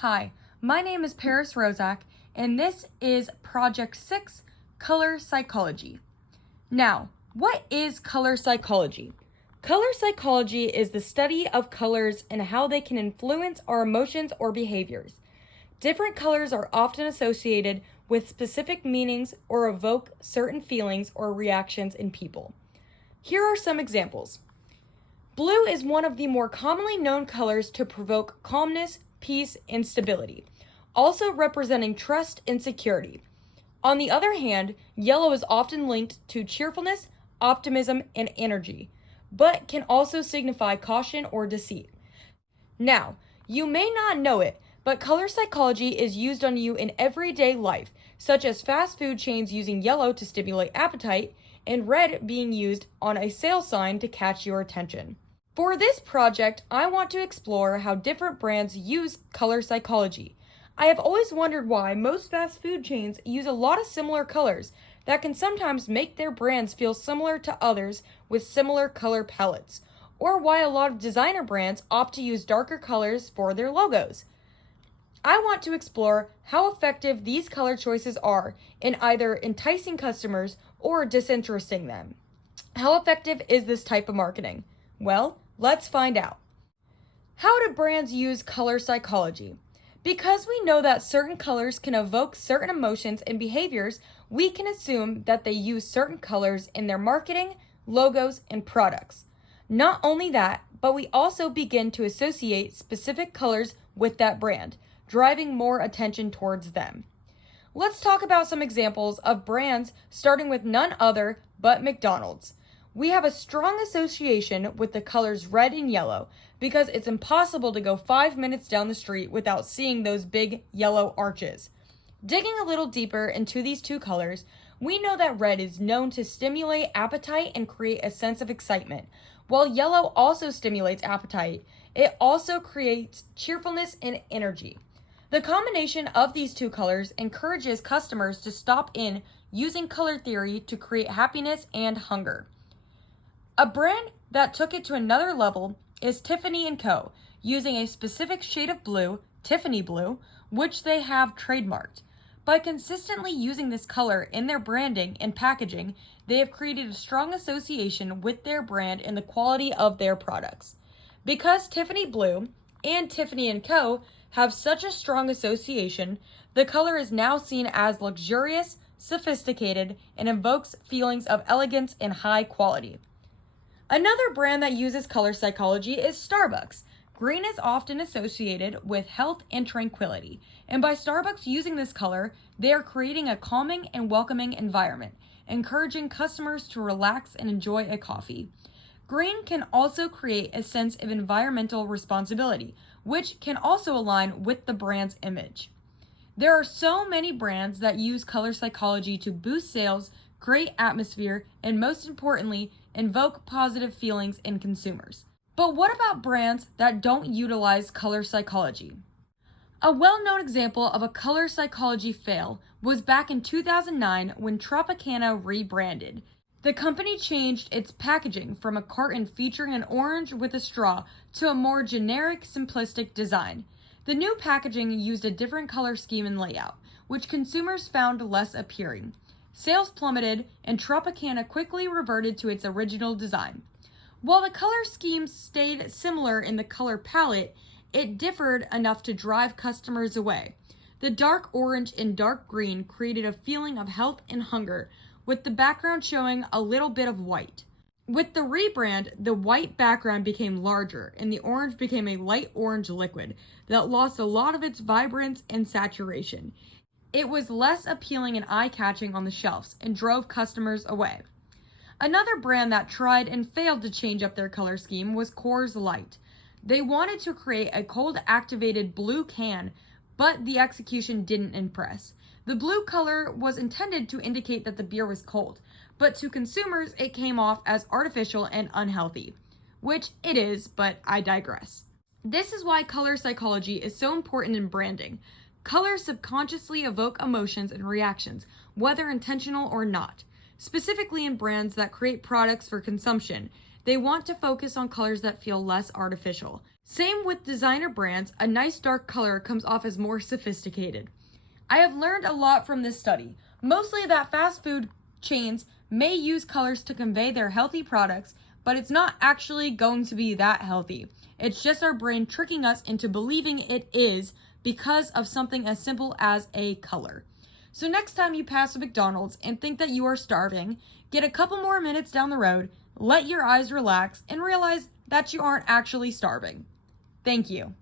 Hi, my name is Paris Rozak, and this is Project 6, Color Psychology. Now, what is color psychology? Color psychology is the study of colors and how they can influence our emotions or behaviors. Different colors are often associated with specific meanings or evoke certain feelings or reactions in people. Here are some examples. Blue is one of the more commonly known colors to provoke calmness, peace, and stability, also representing trust and security. On the other hand, yellow is often linked to cheerfulness, optimism, and energy, but can also signify caution or deceit. Now, you may not know it, but color psychology is used on you in everyday life, such as fast food chains using yellow to stimulate appetite, and red being used on a sale sign to catch your attention. For this project, I want to explore how different brands use color psychology. I have always wondered why most fast food chains use a lot of similar colors that can sometimes make their brands feel similar to others with similar color palettes, or why a lot of designer brands opt to use darker colors for their logos. I want to explore how effective these color choices are in either enticing customers or disinteresting them. How effective is this type of marketing? Well, let's find out. How do brands use color psychology? Because we know that certain colors can evoke certain emotions and behaviors, we can assume that they use certain colors in their marketing, logos, and products. Not only that, but we also begin to associate specific colors with that brand, driving more attention towards them. Let's talk about some examples of brands starting with none other but McDonald's. We have a strong association with the colors red and yellow because it's impossible to go 5 minutes down the street without seeing those big yellow arches. Digging a little deeper into these two colors, we know that red is known to stimulate appetite and create a sense of excitement. While yellow also stimulates appetite, it also creates cheerfulness and energy. The combination of these two colors encourages customers to stop in using color theory to create happiness and hunger. A brand that took it to another level is Tiffany & Co., using a specific shade of blue, Tiffany blue, which they have trademarked. By consistently using this color in their branding and packaging, they have created a strong association with their brand and the quality of their products. Because Tiffany blue and Tiffany & Co. have such a strong association, the color is now seen as luxurious, sophisticated, and evokes feelings of elegance and high quality. Another brand that uses color psychology is Starbucks. Green is often associated with health and tranquility, and by Starbucks using this color, they are creating a calming and welcoming environment, encouraging customers to relax and enjoy a coffee. Green can also create a sense of environmental responsibility, which can also align with the brand's image. There are so many brands that use color psychology to boost sales, create atmosphere, and most importantly, invoke positive feelings in consumers. But what about brands that don't utilize color psychology? A well-known example of a color psychology fail was back in 2009 when Tropicana rebranded. The company changed its packaging from a carton featuring an orange with a straw to a more generic, simplistic design. The new packaging used a different color scheme and layout, which consumers found less appealing. Sales plummeted, and Tropicana quickly reverted to its original design. While the color scheme stayed similar in the color palette, it differed enough to drive customers away. The dark orange and dark green created a feeling of health and hunger, with the background showing a little bit of white. With the rebrand, the white background became larger, and the orange became a light orange liquid that lost a lot of its vibrance and saturation. It was less appealing and eye-catching on the shelves and drove customers away. Another brand that tried and failed to change up their color scheme was Coors Light. They wanted to create a cold-activated blue can, but the execution didn't impress. The blue color was intended to indicate that the beer was cold, but to consumers it came off as artificial and unhealthy, which it is, but I digress. This is why color psychology is so important in branding. Colors subconsciously evoke emotions and reactions, whether intentional or not. Specifically in brands that create products for consumption, they want to focus on colors that feel less artificial. Same with designer brands, a nice dark color comes off as more sophisticated. I have learned a lot from this study, mostly that fast food chains may use colors to convey their healthy products, but it's not actually going to be that healthy. It's just our brain tricking us into believing it is because of something as simple as a color. So next time you pass a McDonald's and think that you are starving, get a couple more minutes down the road, let your eyes relax, and realize that you aren't actually starving. Thank you.